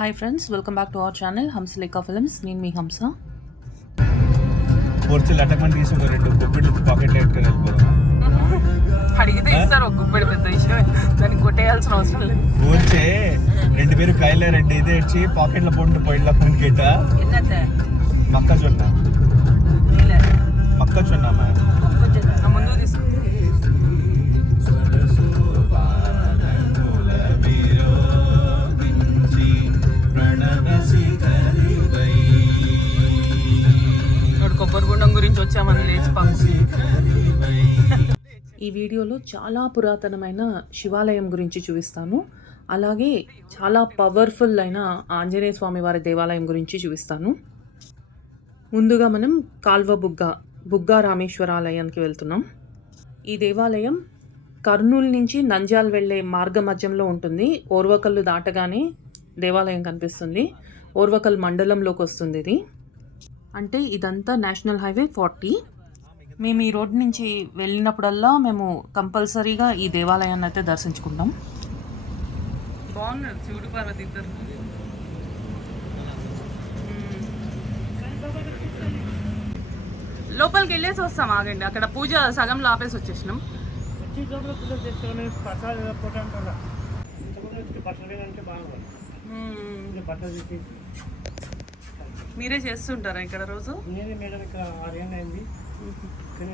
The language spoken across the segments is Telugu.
Hi friends welcome back to our channel Hamsalekha films నేను మీ హంస పొర్చి లటకమని తీసి ఒక రెండు గుప్పిట్లు పాకెట్లో ఎట్టుకొని వెళ్ళిపోదాం అడిగితే ఇస్తారు ఒక గుప్పెడు పెద్ద విషయం. దాన్ని కొట్టేయాల్సిన అవసరం లేదు. ఊరిచే రెండు పేరు కైలే రెండు ఇదే ఇచ్చి పాకెట్లో పొండు పోయిల పొంగిట ఎన్నతే మక్క జొన్న మక్క జొన్న గురించి వచ్చామని లేచి ఈ వీడియోలో చాలా పురాతనమైన శివాలయం గురించి చూపిస్తాను. అలాగే చాలా పవర్ఫుల్ అయిన ఆంజనేయ స్వామి వారి దేవాలయం గురించి చూపిస్తాను. ముందుగా మనం కాల్వ బుగ్గ బుగ్గా రామేశ్వరాలయానికి వెళ్తున్నాం. ఈ దేవాలయం కర్నూలు నుంచి నంజాల్ వెళ్ళే మార్గ మధ్యంలో ఉంటుంది. ఓర్వకల్లు దాటగానే దేవాలయం కనిపిస్తుంది. ఓర్వకల్ మండలంలోకి వస్తుంది ఇది. అంటే ఇదంతా నేషనల్ హైవే ఫార్టీ. మేము ఈ రోడ్ నుంచి వెళ్ళినప్పుడల్లా మేము కంపల్సరీగా ఈ దేవాలయాన్ని అయితే దర్శించుకుంటాం. బాగున్నారు శివుడు పార్వతి ఇద్దరు. లోపలికి వెళ్ళేసి వస్తాం ఆగండి. అక్కడ పూజ సగంలో ఆపేసి వచ్చేసినాం. మ్మ్. మీరే చేస్తుంటారా ఇక్కడ రోజు? నేనే మేడం ఇక్కడ ఆరేళ్ళు అయింది. కానీ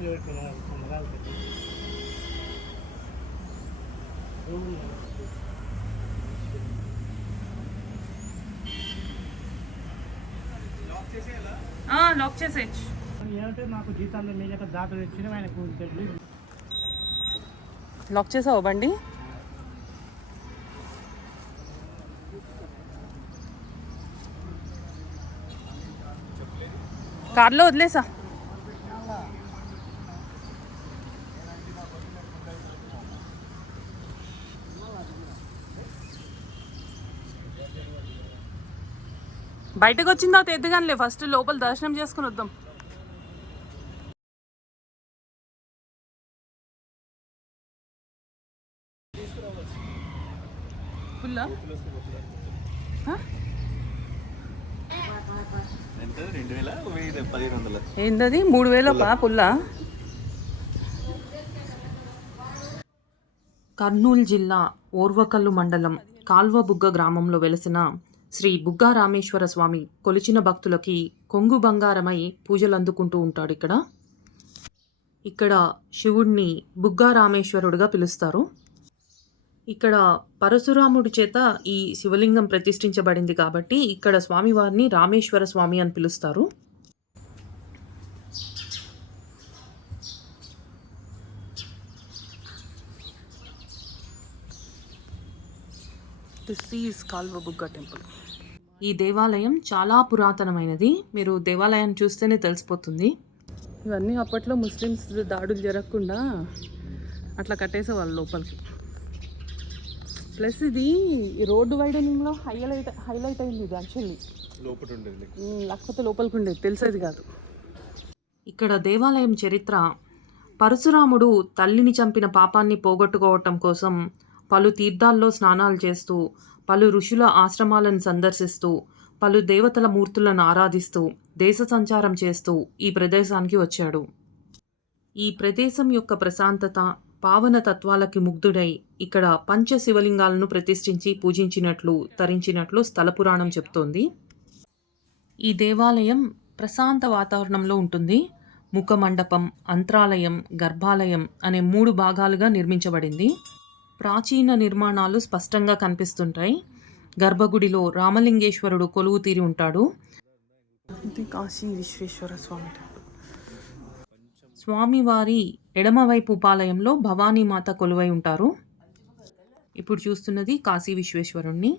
లాక్ చేసేయచ్చు ఏమంటే మాకు జీతాలు మీ యొక్క దాతలు ఇచ్చిన ఆయనకు తెలియదు లాక్ చేసావు బండి? కార్లో వదిలేసా. బయటకు వచ్చిన తర్వాత ఎద్దుగానిలే ఫస్ట్ లోపల దర్శనం చేసుకుని వద్దాం. ఫుల్లా ఎంత రెండు వేల వెయ్యి ఏంటది మూడు వేల పుల్ల. కర్నూలు జిల్లా ఓర్వకల్లు మండలం కాల్వబుగ్గ గ్రామంలో వెలసిన శ్రీ బుగ్గా రామేశ్వర స్వామి కొలిచిన భక్తులకి కొంగు బంగారమై పూజలు అందుకుంటూ ఉంటాడు ఇక్కడ. ఇక్కడ శివుణ్ణి బుగ్గా రామేశ్వరుడుగా పిలుస్తారు. ఇక్కడ పరశురాముడి చేత ఈ శివలింగం ప్రతిష్ఠించబడింది కాబట్టి ఇక్కడ స్వామివారిని రామేశ్వర స్వామి అని పిలుస్తారు. దిస్ ఈజ్ కాల్వబుగ్గ టెంపుల్ ఈ దేవాలయం చాలా పురాతనమైనది. మీరు దేవాలయాన్ని చూస్తేనే తెలిసిపోతుంది. ఇవన్నీ అప్పట్లో ముస్లిమ్స్ దాడులు జరగకుండా అట్లా కట్టేసేవాళ్ళు లోపలికి. ప్లస్ ఇది ఈ రోడ్డు వైడనింగ్లో హైలైట్ హైలైట్ అయింది ఇది యాక్చువల్లీ. లోపల ఉండేది లేకపోతే లోపలికి ఉండేది తెలిసేది కాదు. ఇక్కడ దేవాలయం చరిత్ర. పరశురాముడు తల్లిని చంపిన పాపాన్ని పోగొట్టుకోవటం కోసం పలు తీర్థాల్లో స్నానాలు చేస్తూ పలు ఋషుల ఆశ్రమాలను సందర్శిస్తూ పలు దేవతల మూర్తులను ఆరాధిస్తూ దేశ సంచారం చేస్తూ ఈ ప్రదేశానికి వచ్చాడు. ఈ ప్రదేశం యొక్క ప్రశాంతత పావన తత్వాలకి ముగ్ధుడై ఇక్కడ పంచ శివలింగాలను ప్రతిష్ఠించి పూజించినట్లు తరించినట్లు స్థల పురాణం చెప్తోంది. ఈ దేవాలయం ప్రశాంత వాతావరణంలో ఉంటుంది. ముఖమండపం అంత్రాలయం గర్భాలయం అనే మూడు భాగాలుగా నిర్మించబడింది. ప్రాచీన నిర్మాణాలు స్పష్టంగా కనిపిస్తుంటాయి. గర్భగుడిలో రామలింగేశ్వరుడు కొలువు తీరి ఉంటాడు. కాశీ విశ్వేశ్వర స్వామి స్వామివారి ఎడమవైపు ఉపాలయంలో భవానీమాత కొలువై ఉంటారు. ఇప్పుడు చూస్తున్నది కాశీ విశ్వేశ్వరుణ్ణి.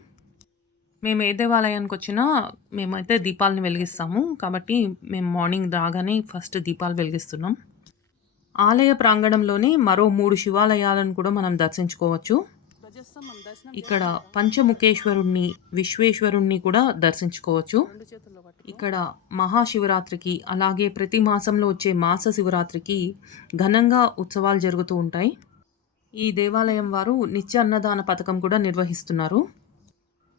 మేము ఏ దేవాలయానికి వచ్చినా మేమైతే దీపాలను వెలిగిస్తాము. కాబట్టి మేము మార్నింగ్ రాగానే ఫస్ట్ దీపాలు వెలిగిస్తున్నాం. ఆలయ ప్రాంగణంలోనే మరో మూడు శివాలయాలను కూడా మనం దర్శించుకోవచ్చు. ఇక్కడ పంచముఖేశ్వరుణ్ణి విశ్వేశ్వరుణ్ణి కూడా దర్శించుకోవచ్చు. ఇక్కడ మహాశివరాత్రికి అలాగే ప్రతి మాసంలో వచ్చే మాస శివరాత్రికి ఘనంగా ఉత్సవాలు జరుగుతూ ఉంటాయి. ఈ దేవాలయం వారు నిత్య అన్నదాన పథకం కూడా నిర్వహిస్తున్నారు.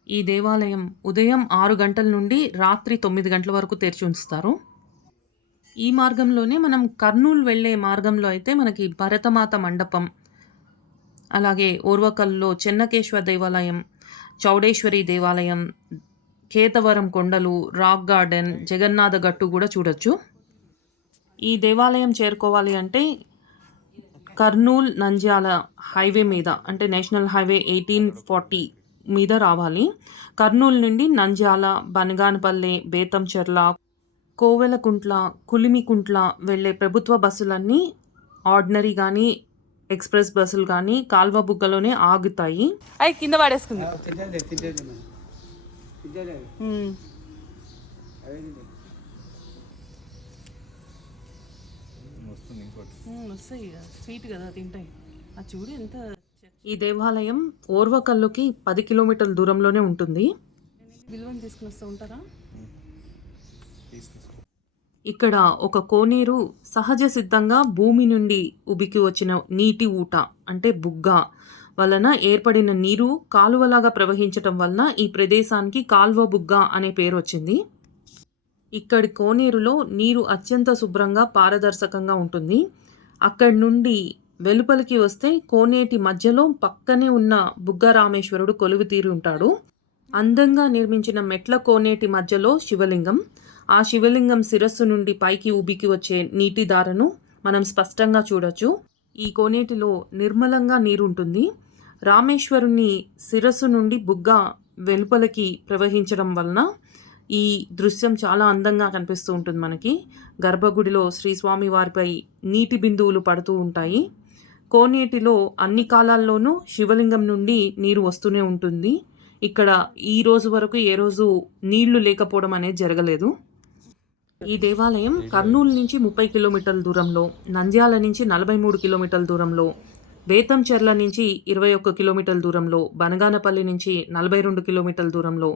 ఈ దేవాలయం ఉదయం ఆరు గంటల నుండి రాత్రి తొమ్మిది గంటల వరకు తెరిచి ఉంచుతారు. ఈ మార్గంలోనే మనం కర్నూలు వెళ్ళే మార్గంలో అయితే మనకి భరతమాత మండపం అలాగే ఓర్వకల్లో చెన్నకేశ్వర దేవాలయం చౌడేశ్వరి దేవాలయం కేతవరం కొండలు రాక్ గార్డెన్ జగన్నాథ గట్టు కూడా చూడొచ్చు. ఈ దేవాలయం చేరుకోవాలి అంటే కర్నూల్ నంద్యాల హైవే మీద అంటే నేషనల్ హైవే ఎయిటీన్ ఫార్టీ మీద రావాలి. కర్నూలు నుండి నంద్యాల బనగానపల్లె బేతంచెర్ల కోవెలకుంట్ల కులిమికుంట్ల వెళ్ళే ప్రభుత్వ బస్సులన్నీ ఆర్డినరీ కానీ ఎక్స్ప్రెస్ బస్సులు కానీ కాల్వ బుగ్గలోనే ఆగుతాయి. అవి కింద పడేసుకుంది. స్వీట్ కదా తింటాయి. ఆ చూడు ఎంత ఈ దేవాలయం ఓర్వకల్లుకి పది కిలోమీటర్ల దూరంలోనే ఉంటుంది. విలువని తీసుకుని వస్తూ ఉంటారా? ఇక్కడ ఒక కోనేరు సహజ సిద్ధంగా భూమి నుండి ఉబికి వచ్చిన నీటి ఊట అంటే బుగ్గ వలన ఏర్పడిన నీరు కాలువలాగా ప్రవహించటం వలన ఈ ప్రదేశానికి కాల్వ బుగ్గ అనే పేరు వచ్చింది. ఇక్కడి కోనేరులో నీరు అత్యంత శుభ్రంగా పారదర్శకంగా ఉంటుంది. అక్కడి నుండి వెలుపలికి వస్తే కోనేటి మధ్యలో పక్కనే ఉన్న బుగ్గ రామేశ్వరుడు కొలువు తీరి ఉంటాడు. అందంగా నిర్మించిన మెట్ల కోనేటి మధ్యలో శివలింగం ఆ శివలింగం శిరస్సు నుండి పైకి ఉబికి వచ్చే నీటి దారను మనం స్పష్టంగా చూడొచ్చు. ఈ కోనేటిలో నిర్మలంగా నీరు ఉంటుంది రామేశ్వరుని శిరస్సు నుండి బుగ్గ వెలుపలకి ప్రవహించడం వలన ఈ దృశ్యం చాలా అందంగా కనిపిస్తూ ఉంటుంది మనకి. గర్భగుడిలో శ్రీ స్వామి వారిపై నీటి బిందువులు పడుతూ ఉంటాయి. కోనేటిలో అన్ని కాలాల్లోనూ శివలింగం నుండి నీరు వస్తూనే ఉంటుంది. ఇక్కడ ఈ రోజు వరకు ఏ రోజు నీళ్ళు లేకపోవడం అనేది జరగలేదు. ఈ దేవాలయం కర్నూలు నుంచి ముప్పై కిలోమీటర్ల దూరంలో నంద్యాల నుంచి నలభై మూడు కిలోమీటర్ల దూరంలో బేతంచెర్ల నుంచి ఇరవై ఒక్క కిలోమీటర్ల దూరంలో బనగానపల్లి నుంచి నలభై రెండు కిలోమీటర్ల దూరంలో.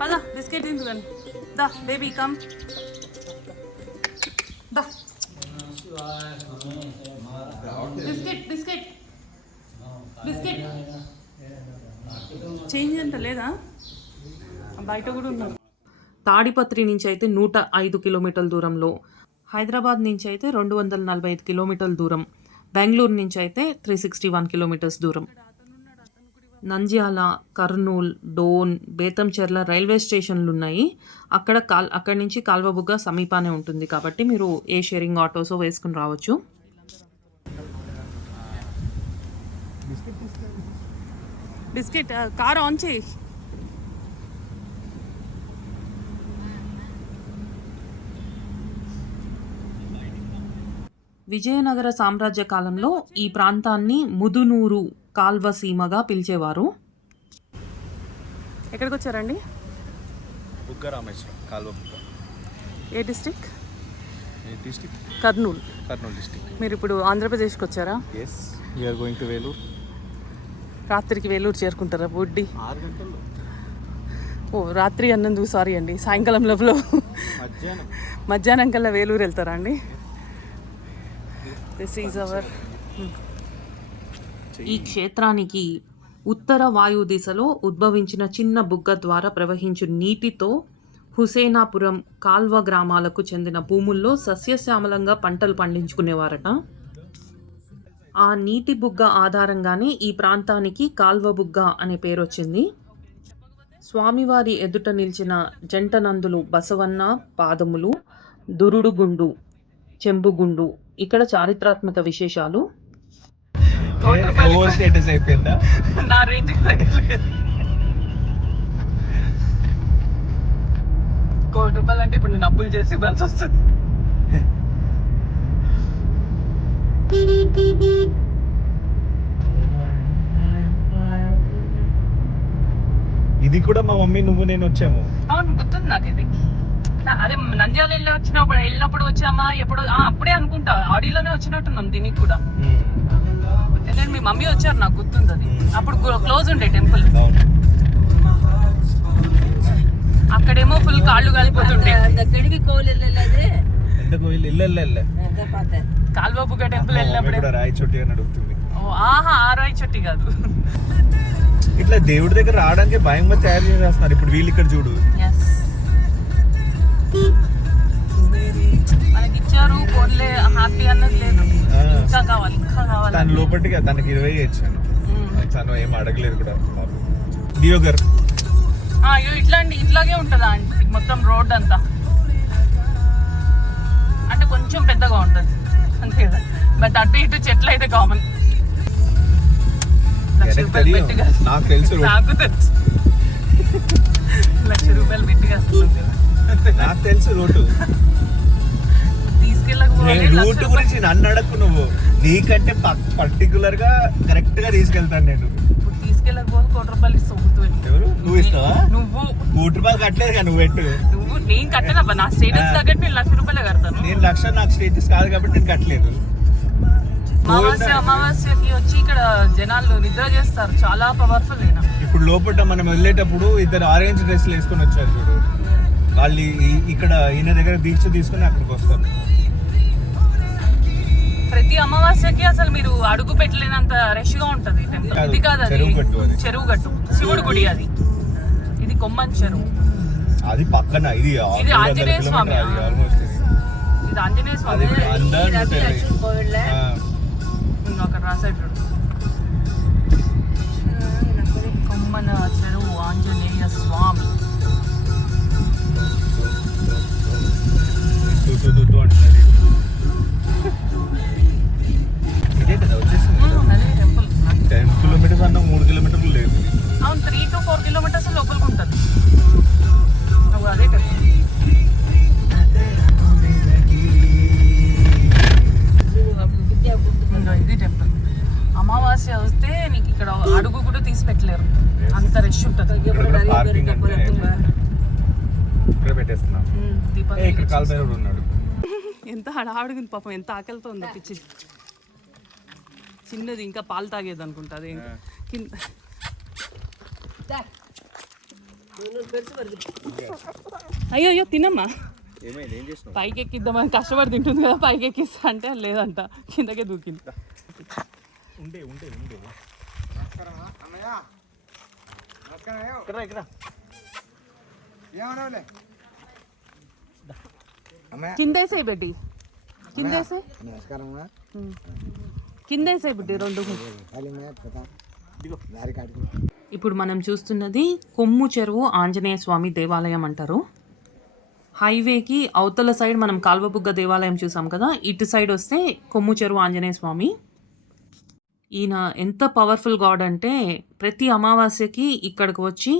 పద బిస్కెట్ దా బేబీ కమ్. దా. Biscuit biscuit. బిస్కెట్. చేంజ్ అంత లేదా? బయట కూడా ఉన్నారు. తాడిపత్రి నుంచి అయితే నూట ఐదు కిలోమీటర్ల దూరంలో హైదరాబాద్ నుంచి అయితే రెండు వందల నలభై ఐదు కిలోమీటర్ల దూరం బెంగళూరు నుంచి అయితే త్రీ సిక్స్టీ వన్ కిలోమీటర్స్ దూరం. నంద్యాల కర్నూల్ డోన్ బేతంచెర్ల రైల్వే స్టేషన్లు ఉన్నాయి. అక్కడ కాల్ అక్కడి నుంచి కాల్వబుగ్గ సమీపానే ఉంటుంది కాబట్టి మీరు ఏ షేరింగ్ ఆటోసో వేసుకుని రావచ్చు. బిస్కెట్ కార్ ఆన్ చేయి. విజయనగర సామ్రాజ్య కాలంలో ఈ ప్రాంతాన్ని ముదునూరు కాల్వసీమగా పిలిచేవారు. ఎక్కడికి వచ్చారండి బుగ్గ రామేశ్వరం కాల్వ బుగ్గ. ఏ డిస్టిక్ ఏ డిస్టిక్ కర్నూలు. కర్నూలు డిస్టిక్ మీరు ఇప్పుడు ఆంధ్రప్రదేశ్కి వచ్చారా yes we're going to Vellore రాత్రికి వేలూరు చేరుకుంటారా బుడ్డి? ఆరు గంటల్లో. ఓ రాత్రి అన్నందుకు సారీ అండి. సాయంకాలం లోపల మధ్యాహ్నం. మధ్యాహ్నం కల్లా వేలూరు వెళ్తారా అండి? దిస్ ఈజ్ అవర్ ఈ క్షేత్రానికి ఉత్తర వాయు దిశలో ఉద్భవించిన చిన్న బుగ్గ ద్వారా ప్రవహించు నీటితో హుసేనాపురం కాల్వ గ్రామాలకు చెందిన భూముల్లో సస్యశ్యామలంగా పంటలు పండించుకునేవారట. ఆ నీటి బుగ్గ ఆధారంగానే ఈ ప్రాంతానికి కాల్వ బుగ్గ అనే పేరు వచ్చింది. స్వామివారి ఎదుట నిలిచిన జంట నందులు బసవన్న పాదములు దురుడుగుండు చెంబుగుండు ఇక్కడ చారిత్రాత్మక విశేషాలు. కోటి రూపాయలు అంటే ఇప్పుడు నేను అప్పులు చేసి ఇవ్వాల్సి వస్తుంది. ఇది కూడా మా మమ్మీ నువ్వు నేను వచ్చాము. అవును గుర్తుంది నాకు ఇది. అదే నంద్యాల వెళ్ళి వచ్చినప్పుడు వెళ్ళినప్పుడు వచ్చామా ఎప్పుడు అప్పుడే అనుకుంటా. ఆడియోలోనే వచ్చినట్టున్నాం దీనికి కూడా. Hmm. నేను మీ మమ్మీ వచ్చారు నాకు గుర్తుంది అది. Hmm. అప్పుడు క్లోజ్ ఉండే టెంపుల్. అక్కడేమో ఫుల్ కాళ్ళు కాలిపోతుంటే గడివి టెంపుల్ వెళ్ళినప్పుడు. అని అడుగుతుంది. ఆహా ఆ రాయి కాదు. ఇట్లా దేవుడి దగ్గర రావడానికి భయంగా తయారు చేస్తున్నారు ఇప్పుడు వీళ్ళు ఇక్కడ చూడు. మనకి ఇచ్చారు పోన్లే హ్యాపీ అన్నది లేదు. ఇంకా కావాలి ఇంకా కావాలి. తను లోపలికి తనకి ఇరవై ఇచ్చాను. తను ఏం అడగలేదు కూడా. డియోగర్ ఆ, అయ్యో ఇట్లాంటి ఇట్లాగే ఉంటుందా ఆంటీ మొత్తం రోడ్ అంతా? అంటే కొంచెం పెద్దగా ఉంటుంది. అంతే కదా? బట్ అటు ఇటు చెట్లు అయితే కామన్. నాకు తెలుసు. నాకు తెలుసు. లక్ష రూపాయలు పెట్టిగా వస్తుంది కదా నాకు తెలుసు రూటు లక్ష రూట్ గురించి నన్ను అడగకు నువ్వు. నీకంటే పర్టికులర్గా కరెక్ట్గా తీసుకెళ్తాను నేను. నువ్వు ఇస్తావా? నువ్వు. కోటి రూపాయలు కట్టలేదు కదా నువ్వు పెట్టు. నువ్వు నేను కట్టనబ్బా నా స్టేటస్. తగ్గట్టు నేను లక్ష రూపాయలే కడతాను. నేను లక్ష నాకు స్టేటస్ కాదు కాబట్టి నేను కట్టలేదు. అమావాస్య అమావాస్యకి వచ్చి ఇక్కడ జనాలు నిద్ర చేస్తారు. చాలా పవర్ఫుల్ ఇప్పుడు లోపల మనం వెళ్ళేటప్పుడు ఇద్దరు ఆరెంజ్ డ్రెస్లు వేసుకొని వచ్చారు చూడు. వాళ్ళు ఇక్కడ ఈయన దగ్గర దీక్ష తీసుకొని అక్కడికి వస్తారు. ప్రతి అమావాస్యకి అసలు మీరు అడుగు పెట్టలేనంత రష్గా ఉంటది టెంపుల్ ఇది కాదు అది. చెరువు గట్టు అది. చెరువు గట్టు. శివుడు గుడి అది. ఇది కొమ్మన్ చెరువు. అది పక్కన ఇది ఇది ఆంజనేయ స్వామి. ఇది ఆంజనేయ స్వామి. అక్కడ రాసాడు కొమ్మన చెరువు ఆంజనేయ స్వామి. కి వస్తే నీకు ఇక్కడ అడుగు కూడా తీసి పెట్టలేరు. అంత రష్ ఉంటుంది. ఎంత హడావుడిగింది పాపం ఎంత ఆకలితో ఉందో పిచ్చి. చిన్నది ఇంకా పాలు తాగేది అనుకుంటుంది కింద. అయ్యో అయ్యో తినమ్మా. పైకి ఎక్కిద్దామని కష్టపడి తింటుంది కదా పైకి ఎక్కిస్తా అంటే లేదంట. కిందకే దూకింది. ఉండే ఉండే ఉండే. ఇక్కడ ఇక్కడ. కిందేసాయి బెడ్డి. కిందేసాయి నమస్కారమ్మా కిందేసాయి బిడ్డి రెండు. ఇప్పుడు మనం చూస్తున్నది కొమ్ము చెరువు ఆంజనేయ స్వామి దేవాలయం అంటారు. హైవేకి అవతల సైడ్ మనం కాల్వబుగ్గ దేవాలయం చూసాం కదా ఇటు సైడ్ వస్తే కొమ్ము చెరువు ఆంజనేయ స్వామి. ఈయన ఎంత పవర్ఫుల్ గాడ్ అంటే ప్రతి అమావాస్యకి ఇక్కడికి వచ్చి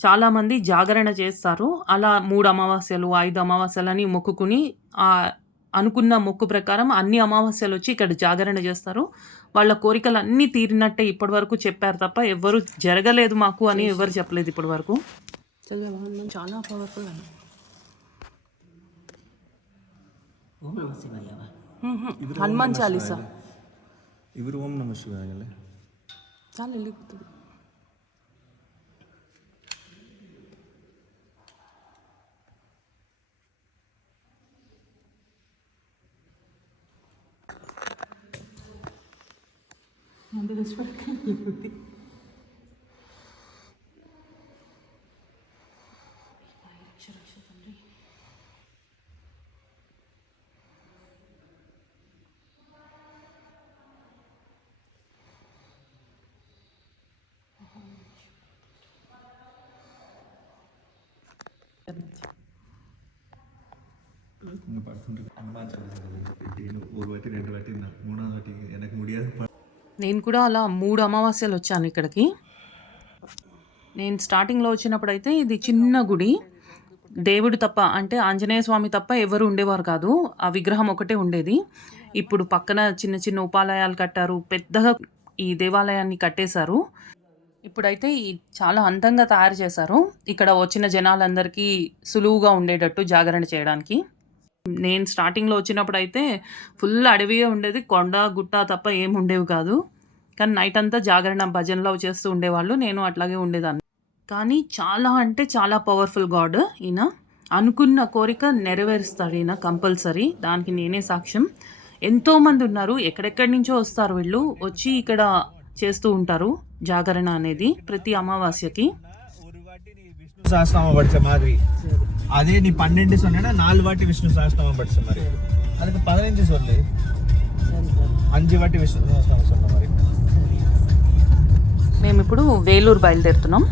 చాలామంది జాగరణ చేస్తారు. అలా మూడు అమావాస్యలు ఐదు అమావాస్యలని మొక్కుకుని ఆ అనుకున్న మొక్కు ప్రకారం అన్ని అమావాస్యలు వచ్చి ఇక్కడ జాగరణ చేస్తారు. వాళ్ళ కోరికలు అన్నీ తీరినట్టే ఇప్పటి వరకు చెప్పారు తప్ప ఎవ్వరు జరగలేదు మాకు అని ఎవరు చెప్పలేదు ఇప్పటి వరకు చాలా పవర్ఫుల్ అని హనుమాన్ చాలీసా? ಇವರು ಓಂ ನಮ ಶಿವಾಯಲ್ಲ ನಾನು ಇಲ್ಲಿ ಕೂತು അത് വിശ്വസിക്കാൻ నేను కూడా అలా మూడు అమావాస్యలు వచ్చాను ఇక్కడికి. నేను స్టార్టింగ్లో వచ్చినప్పుడు అయితే ఇది చిన్న గుడి. దేవుడు తప్ప అంటే ఆంజనేయ స్వామి తప్ప ఎవరు ఉండేవారు కాదు. ఆ విగ్రహం ఒకటే ఉండేది. ఇప్పుడు పక్కన చిన్న చిన్న ఉపాలయాలు కట్టారు. పెద్దగా ఈ దేవాలయాన్ని కట్టేశారు. ఇప్పుడైతే ఈ చాలా అందంగా తయారు చేశారు. ఇక్కడ వచ్చిన జనాలందరికీ సులువుగా ఉండేటట్టు జాగరణ చేయడానికి. నేను స్టార్టింగ్లో వచ్చినప్పుడు అయితే ఫుల్ అడవియే ఉండేది. కొండ గుట్ట తప్ప ఏం ఉండేవి కాదు. కానీ నైట్ అంతా జాగరణ భజనలో చేస్తూ ఉండేవాళ్ళు. నేను అట్లాగే ఉండేదాన్ని. కానీ చాలా అంటే చాలా పవర్ఫుల్ గాడ్ ఈయన. అనుకున్న కోరిక నెరవేరుస్తాడు ఈయన కంపల్సరీ. దానికి నేనే సాక్ష్యం. ఎంతోమంది ఉన్నారు. ఎక్కడెక్కడి నుంచో వస్తారు వీళ్ళు. వచ్చి ఇక్కడ చేస్తూ ఉంటారు. జాగరణ అనేది ప్రతి అమావాస్యకి ஒரு வாட்டி நீ விஷ்ணு சாஸ்திரமா படிச்ச மாதிரி அதே நீ பன்னெண்டு சொன்னா நாலு வாட்டி விஷ்ணு சாஸ்திரமா படிச்ச மாதிரி அதுக்கு பதினஞ்சு சொல்லு அஞ்சு வாட்டி விஷ்ணு சாஸ்திரமா சொன்ன மாதிரி మేము ఇప్పుడు వేలూరు బయలుదేరుతున్నాం